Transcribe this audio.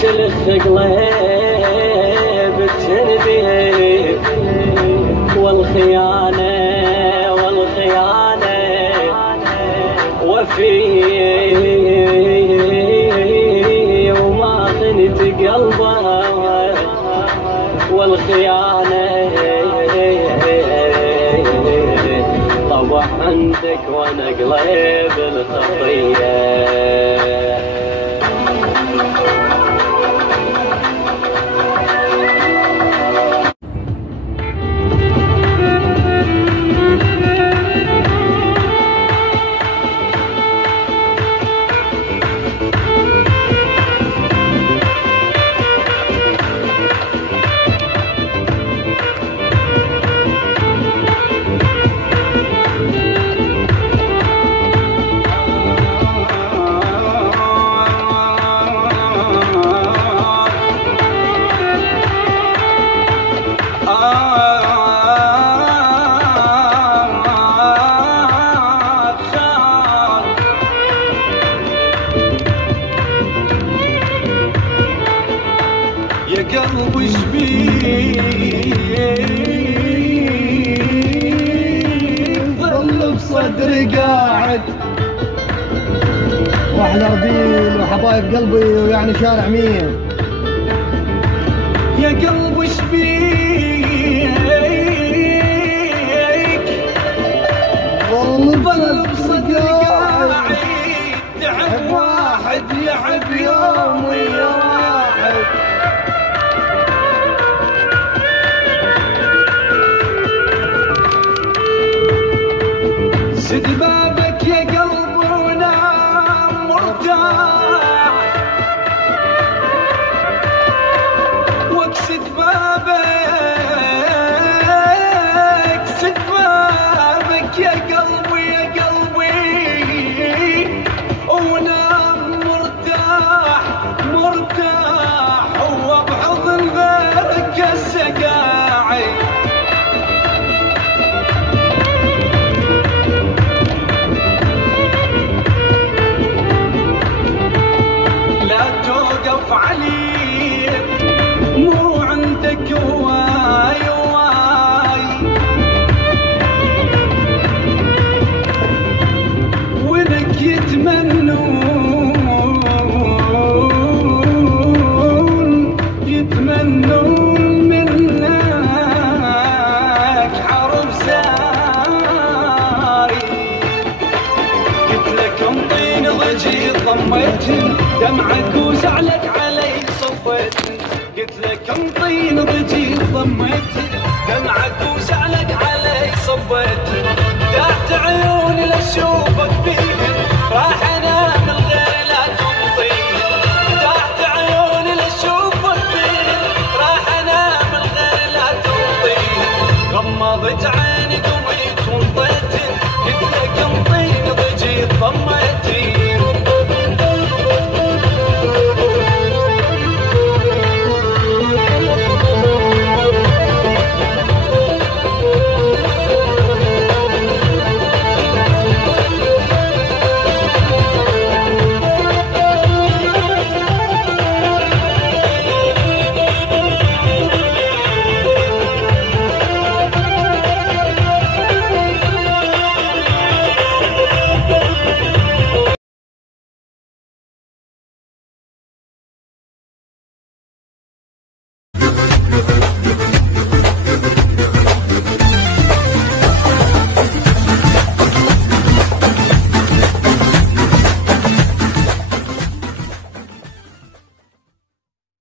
تلخ قلب التربيب والخيانة وفي وما خنت قلبها والخيانة طبع عندك وانا قلب الخطية. يا قلبي شبيك ظل بصدري قاعد واحلى ربيل وحبايب قلبي ويعني شارع مين. يا قلبي شبيك ظل بصدري قاعد تعب واحد يعب يوم ويا واحد. سد بابك يا قلب ونام مرتاح واكسد بابك سد بابك يا قلبي ونام مرتاح هو بحضن غيرك السقاعي. علي مو عندك واي ولك يتمنون منك حرف زاي. قلت لك انطيني ضجي ضميتني دمعك وزعلك علي صفيتني. قلت لك انطيني ضجي ضميتني دمعك وزعلك علي صفيتني. تحت عيوني لاشوفك بيهن راح انام الغير لا تنطيني. تحت عيوني لاشوفك بيهن راح انام الغير لا تنطيني. غمضت عيني